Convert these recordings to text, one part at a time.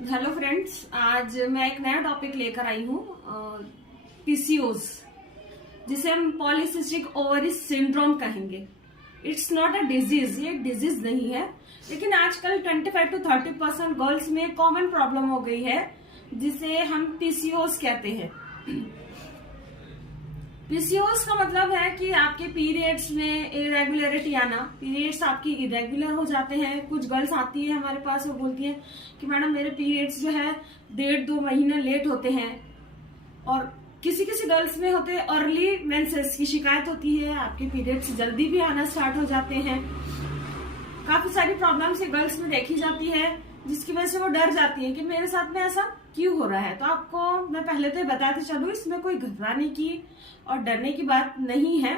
Hello friends, आज मैं एक नया टॉपिक लेकर आई हूँ, पीसीओस, जिसे हम पॉलीसिस्टिक ओवरी सिंड्रोम कहेंगे। इट्स नॉट अ डिजीज, ये एक डिजीज नहीं है, लेकिन आजकल 25 to 30% गर्ल्स में कॉमन प्रॉब्लम हो गई है, जिसे हम पीसीओस कहते हैं। पीसीओस का मतलब है कि आपके पीरियड्स में इरेगुलरिटी आना, पीरियड्स आपकी इरेगुलर हो जाते हैं। कुछ गर्ल्स आती है हमारे पास और बोलती है कि मैडम मेरे पीरियड्स जो है 1.5-2 महीने लेट होते हैं, और किसी किसी गर्ल्स में होते हैं अर्ली मेंसेस की शिकायत होती है, आपके पीरियड्स जल्दी भी आना स्टार्ट हो जाते हैं। काफी सारी प्रॉब्लम्स गर्ल्स में देखी जाती है, जिसकी वजह से वो डर जाती है कि मेरे साथ में ऐसा क्यों हो रहा है। तो आपको मैं पहले तो बताते चलूं, इसमें कोई घबराने की और डरने की बात नहीं है,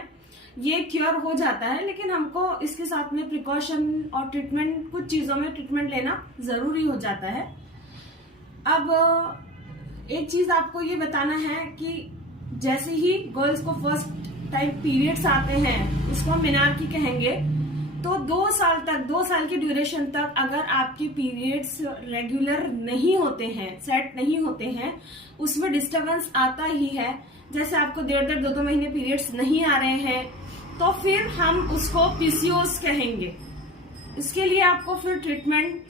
ये क्योर हो जाता है, लेकिन हमको इसके साथ में प्रिकॉशन और ट्रीटमेंट, कुछ चीजों में ट्रीटमेंट लेना जरूरी हो जाता है। अब एक चीज आपको ये बताना है कि जैसे ही गर्ल्स को फर्स्ट टाइम पीरियड्स आते हैं, उसको हम मेनार्की कहेंगे, तो 2 साल की ड्यूरेशन तक अगर आपके पीरियड्स रेगुलर नहीं होते हैं, सेट नहीं होते हैं, उसमें डिस्टरबेंस आता ही है। जैसे आपको 1.5-2 महीने पीरियड्स नहीं आ रहे हैं, तो फिर हम उसको पीसीओएस कहेंगे। इसके लिए आपको फिर ट्रीटमेंट,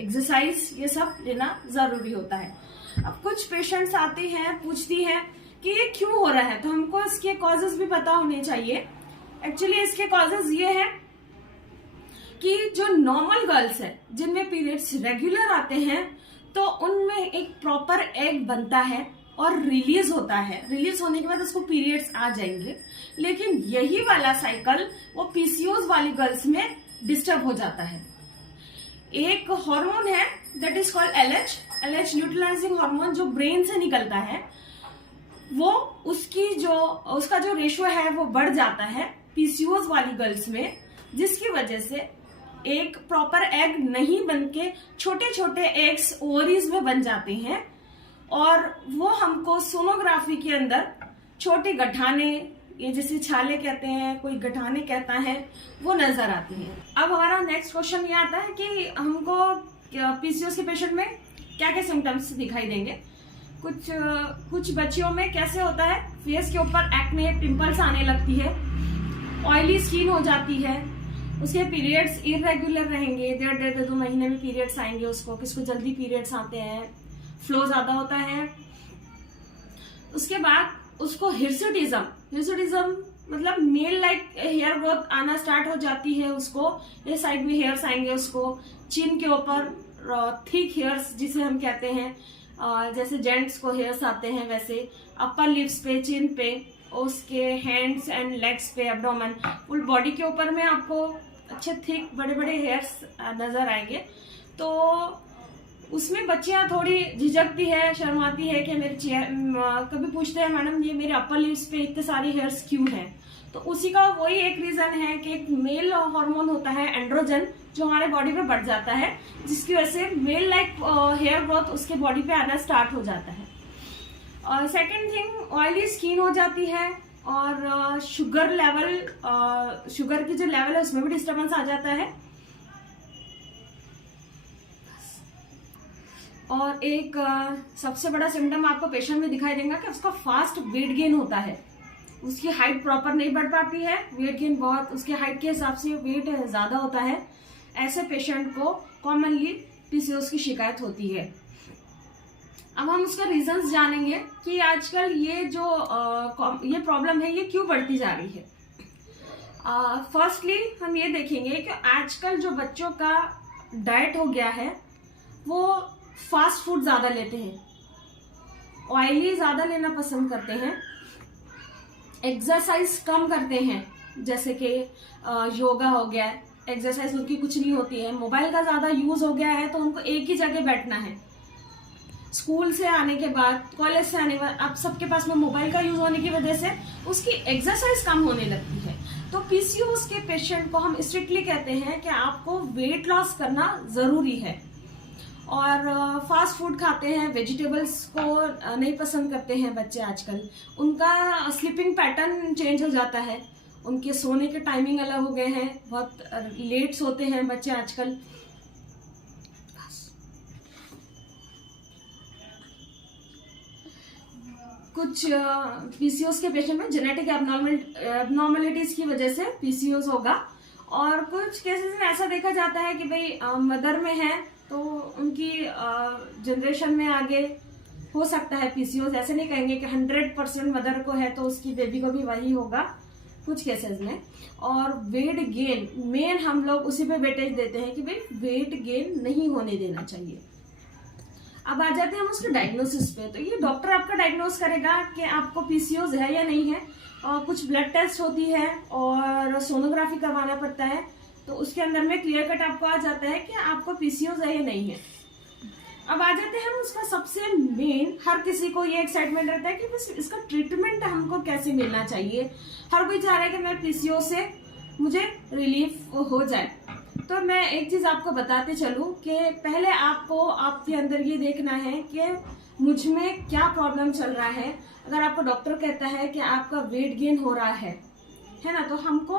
एक्सरसाइज, ये सब लेना जरूरी होता है। अब कुछ पेशेंट्स आती हैं, पूछती हैं कि ये क्यों हो रहा है, तो हमको इसके कॉजेज भी पता होने चाहिए। एक्चुअली इसके कॉजेज ये है कि जो नॉर्मल गर्ल्स है, जिनमें पीरियड्स रेगुलर आते हैं, तो उनमें एक प्रॉपर एग बनता है और रिलीज होता है। रिलीज होने के बाद उसको पीरियड्स आ जाएंगे, लेकिन यही वाला साइकिल वो पीसीओएस वाली गर्ल्स में डिस्टर्ब हो जाता है। एक हार्मोन है that is called LH luteinizing hormone, जो ब्रेन से निकलता है, वो उसका जो रेशियो है वो बढ़ जाता है पीसीओएस वाली गर्ल्स में, जिसकी वजह से एक प्रॉपर एग नहीं बनके छोटे छोटे एग्स ओवरीज में बन जाते हैं, और वो हमको सोनोग्राफी के अंदर छोटे गठाने, ये जैसे छाले कहते हैं, कोई गठाने कहता है, वो नजर आती हैं। अब हमारा नेक्स्ट क्वेश्चन ये आता है कि हमको पीसीओएस के पेशेंट में क्या क्या सिम्टम्स दिखाई देंगे। कुछ बच्चियों में कैसे होता है, फेस के ऊपर एक्ने, पिंपल्स आने लगती है, ऑयली स्किन हो जाती है, उसके पीरियड्स इरेगुलर रहेंगे, 1.5-2 महीने में पीरियड्स आएंगे उसको, किसको जल्दी पीरियड्स आते हैं, फ्लो ज्यादा होता है। उसके बाद उसको हिर्सुटिज्म मतलब मेल लाइक हेयर ग्रोथ आना स्टार्ट हो जाती है उसको, ये साइड में हेयर्स आएंगे उसको, चिन के ऊपर थिक हेयर्स जिसे हम कहते हैं, जैसे जेंट्स को हेयर्स आते हैं वैसे, अपर लिप्स पे, चिन पे, उसके हैंड्स एंड लेग्स पे, एब्डोमेन, फुल बॉडी के ऊपर में आपको अच्छे थिक बड़े बड़े हेयर्स नजर आएंगे। तो उसमें बच्चियां थोड़ी झिझकती है, शर्माती है कि कभी पूछते हैं मैडम ये मेरे अपर लिप्स पे इतने सारे हेयर्स क्यों हैं। तो उसी का वही एक रीजन है कि एक मेल हार्मोन होता है एंड्रोजन, जो हमारे बॉडी पे बढ़ जाता है, जिसकी वजह से मेल लाइक हेयर ग्रोथ उसके बॉडी पे आना स्टार्ट हो जाता है। और सेकेंड थिंग, ऑयली स्किन हो जाती है, और शुगर की जो लेवल है उसमें भी डिस्टर्बेंस आ जाता है। और एक सबसे बड़ा सिम्टम आपको पेशेंट में दिखाई देगा कि उसका फास्ट वेट गेन होता है, उसकी हाइट प्रॉपर नहीं बढ़ पाती है, वेट गेन बहुत, उसके हाइट के हिसाब से वेट ज्यादा होता है। ऐसे पेशेंट को कॉमनली पीसीओएस की शिकायत होती है। अब हम उसका रीजंस जानेंगे कि आजकल ये ये प्रॉब्लम है, ये क्यों बढ़ती जा रही है। फर्स्टली हम ये देखेंगे कि आजकल जो बच्चों का डाइट हो गया है, वो फास्ट फूड ज्यादा लेते हैं, ऑयली ज्यादा लेना पसंद करते हैं, एक्सरसाइज कम करते हैं, जैसे कि योगा हो गया, एक्सरसाइज उनकी कुछ नहीं होती है, मोबाइल का ज्यादा यूज हो गया है, तो उनको एक ही जगह बैठना है। स्कूल से आने के बाद, कॉलेज से आने के बाद, अब सबके पास में मोबाइल का यूज होने की वजह से उसकी एक्सरसाइज कम होने लगती है। तो पीसीओएस के पेशेंट को हम स्ट्रिक्टली कहते हैं कि आपको वेट लॉस करना जरूरी है, और फास्ट फूड खाते हैं, वेजिटेबल्स को नहीं पसंद करते हैं बच्चे आजकल, उनका स्लीपिंग पैटर्न चेंज हो जाता है, उनके सोने के टाइमिंग अलग हो गए हैं, बहुत लेट सोते हैं बच्चे आजकल। कुछ पीसीओएस के पेशेंट में जेनेटिक एबनॉर्मलिटीज की वजह से पीसीओएस होगा, और कुछ केसेस में ऐसा देखा जाता है कि भाई मदर में है तो उनकी जनरेशन में आगे हो सकता है पीसीओएस। ऐसे नहीं कहेंगे कि 100% मदर को है तो उसकी बेबी को भी वही होगा कुछ केसेस में। और वेट गेन मेन हम लोग उसी पे वेटेज देते हैं कि भाई वेट गेन नहीं होने देना चाहिए। अब आ जाते हैं हम उसके डायग्नोसिस पे। तो ये डॉक्टर आपका डायग्नोस करेगा कि आपको पीसीओएस है या नहीं है, और कुछ ब्लड टेस्ट होती है और सोनोग्राफी करवाना पड़ता है, तो उसके अंदर में क्लियर कट आपको आ जाता है कि आपको पीसीओएस है या नहीं है। अब आ जाते हैं हम उसका सबसे मेन, हर किसी को ये एक्साइटमेंट रहता है कि बस इसका ट्रीटमेंट हमको कैसे मिलना चाहिए। हर कोई चाह रहा है कि मैं पीसीओएस से मुझे रिलीफ हो जाए। तो मैं एक चीज आपको बताते चलूं कि पहले आपको आपके अंदर ये देखना है कि मुझ में क्या प्रॉब्लम चल रहा है। अगर आपको डॉक्टर कहता है कि आपका वेट गेन हो रहा है ना, तो हमको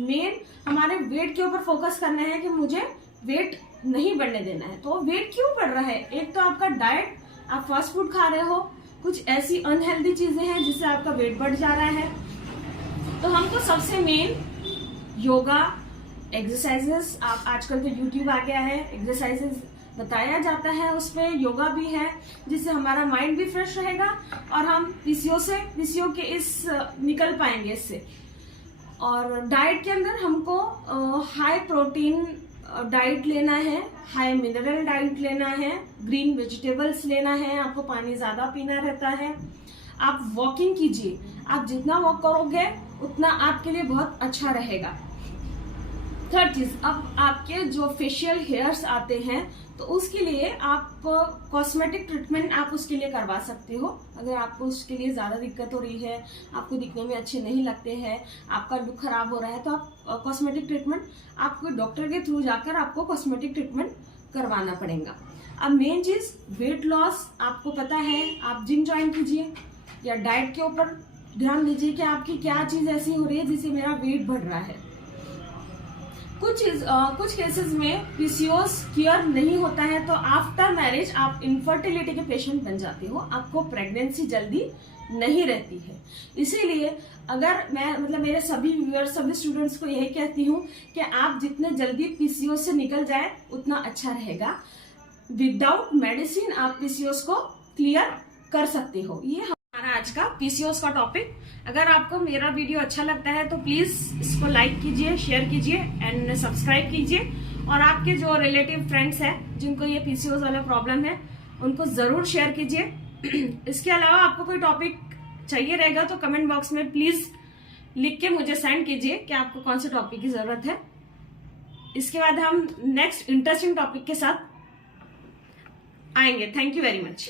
मेन हमारे वेट के ऊपर फोकस करना है कि मुझे वेट नहीं बढ़ने देना है। तो वेट क्यों बढ़ रहा है? एक तो आपका डाइट, आप फास्ट फूड खा रहे हो, कुछ ऐसी अनहेल्दी चीजें हैं जिससे आपका वेट बढ़ जा रहा है। तो हमको सबसे मेन योगा, एक्सरसाइजेस, आप आजकल तो यूट्यूब आ गया है, एक्सरसाइजेस बताया जाता है, उसपे योगा भी है जिससे हमारा माइंड भी फ्रेश रहेगा और हम पीसीओ के इस निकल पाएंगे इससे। और डाइट के अंदर हमको हाई प्रोटीन डाइट लेना है, हाई मिनरल डाइट लेना है, ग्रीन वेजिटेबल्स लेना है, आपको पानी ज्यादा पीना रहता है। आप वॉकिंग कीजिए, आप जितना वॉक करोगे उतना आपके लिए बहुत अच्छा रहेगा। थर्ड चीज, अब आपके जो फेशियल हेयर्स आते हैं तो उसके लिए आप कॉस्मेटिक ट्रीटमेंट आप उसके लिए करवा सकते हो। अगर आपको उसके लिए ज्यादा दिक्कत हो रही है, आपको दिखने में अच्छे नहीं लगते हैं, आपका लुक खराब हो रहा है, तो आप कॉस्मेटिक ट्रीटमेंट आपको डॉक्टर के थ्रू जाकर आपको कॉस्मेटिक ट्रीटमेंट करवाना पड़ेगा। अब मेन चीज वेट लॉस, आपको पता है आप जिम ज्वाइन कीजिए या डाइट के ऊपर ध्यान दीजिए कि आपकी क्या चीज ऐसी हो रही है जिससे मेरा वेट बढ़ रहा है। कुछ केसेस में पीसीओएस क्लियर नहीं होता है तो आफ्टर मैरिज आप इनफर्टिलिटी के पेशेंट बन जाते हो, आपको प्रेगनेंसी जल्दी नहीं रहती है। इसीलिए अगर मैं मेरे सभी व्यूअर्स, सभी स्टूडेंट्स को यही कहती हूँ कि आप जितने जल्दी पीसीओएस से निकल जाए उतना अच्छा रहेगा। विदाउट मेडिसिन आप पीसीओएस को क्लियर कर सकते हो। ये हमारा आज का पीसीओएस का टॉपिक। अगर आपको मेरा वीडियो अच्छा लगता है तो प्लीज इसको लाइक कीजिए, शेयर कीजिए एंड सब्सक्राइब कीजिए। और आपके जो रिलेटिव फ्रेंड्स हैं जिनको ये पीसीओएस वाला प्रॉब्लम है उनको जरूर शेयर कीजिए। इसके अलावा आपको कोई टॉपिक चाहिए रहेगा तो कमेंट बॉक्स में प्लीज लिख के मुझे सेंड कीजिए कि आपको कौन से टॉपिक की जरूरत है। इसके बाद हम नेक्स्ट इंटरेस्टिंग टॉपिक के साथ आएंगे। Thank you very much.